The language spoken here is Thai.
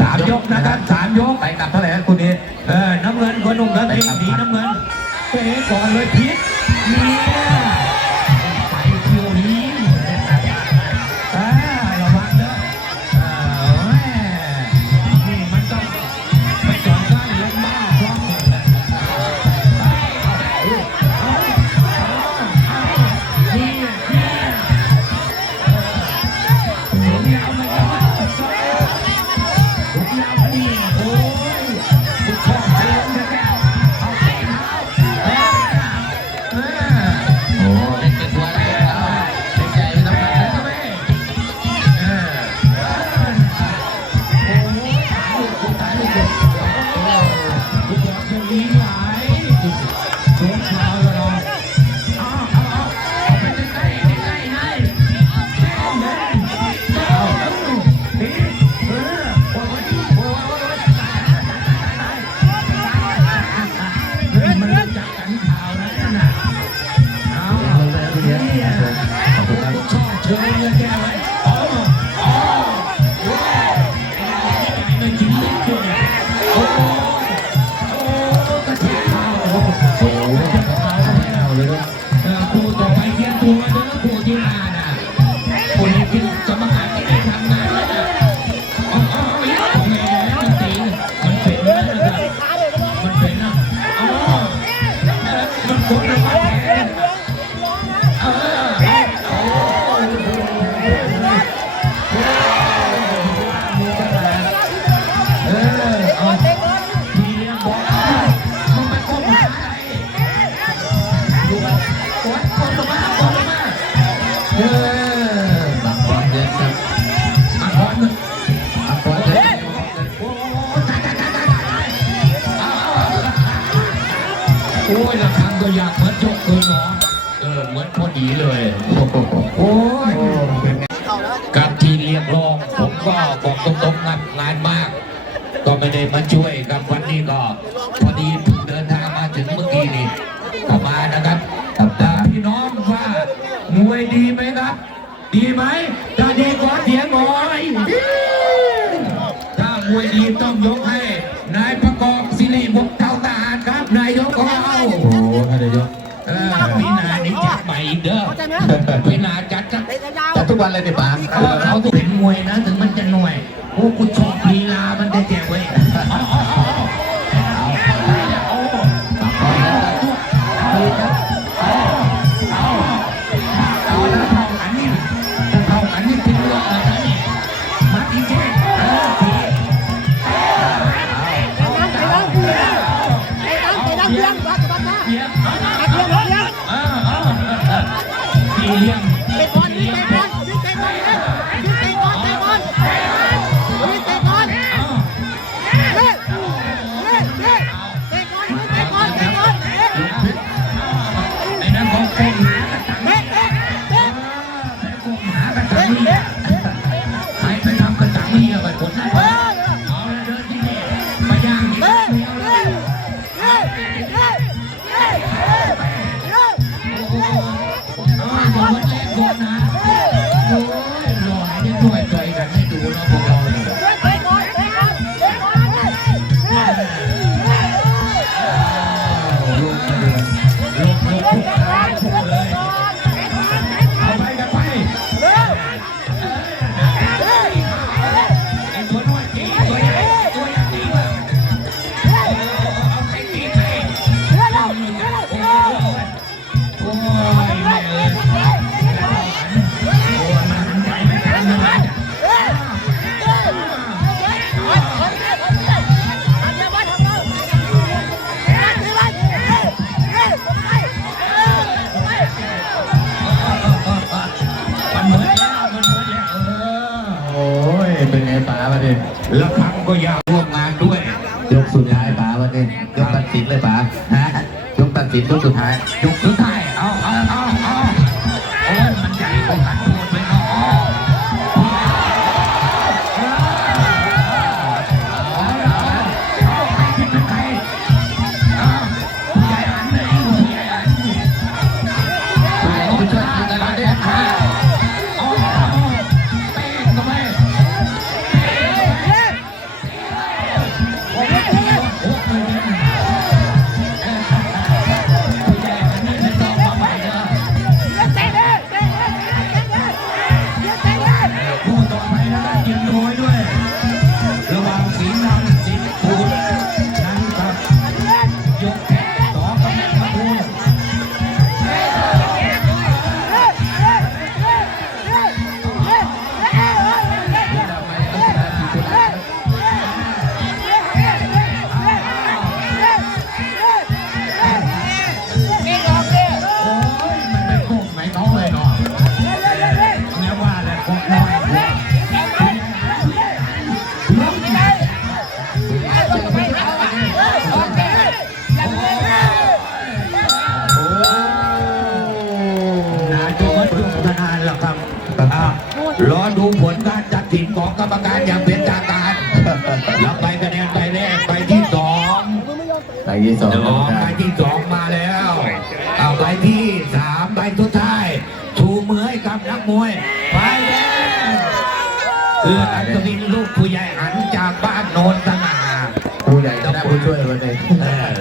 สามยกนะครับสามยกไปกลับเท่าไหร่คุณนี้เออน้ำเงินคนหนุ่มครับสีน้ำเงินเตะก่อนเลยพิษเนี่ย Evet, evet. โอ้ยละครก็อยากเหมือนยกหมอเออเหมือนพอดีเลยโอ้การทีเรียกร้องผมก็ตรงงานงานมาก ก็ไม่ได้มาช่วยครับวันนี้ก็ ดีไหมถ้าดีขอเสียงหน่อยถ้ามวยดีต้องยกให้ นายประกอบสิริบุกรเตาตาครับนายยกเขาโอ้ท่านนายกพี่นานี่จัดไปเด้อพี่นาจัดจัดจัดทุกวันเลยเนี่ยป๋าเขาเป็นมวยนะ ถึงมันจะหน่วยโอ้กูชอบลีลามันได้แจ๋วเว้ย Yeah. เป็นไงป๋าวันนี้แล้วพังก็อยากร่วมงานด้วย ยกสุดท้ายป๋าวันนี้ยกตัดสินเลยป๋าฮะยกตัดสินยกสุดท้ายยกสุดท้าย ดูผลการตัดสินของกรรมการอย่างเป็นทางการแล้วไปคะแนนไปแรกไปที่สองไปที่สองสองใบที่สองมาแล้ว เอาใบที่สามใบสุดท้ายชูมือให้กับนักมวยไปแล้วคืออัศวินลูกผู้ใหญ่หันจากบ้านโนนสง่าผู้ใหญ่ชนะผู้ช่วยวันนี้เออ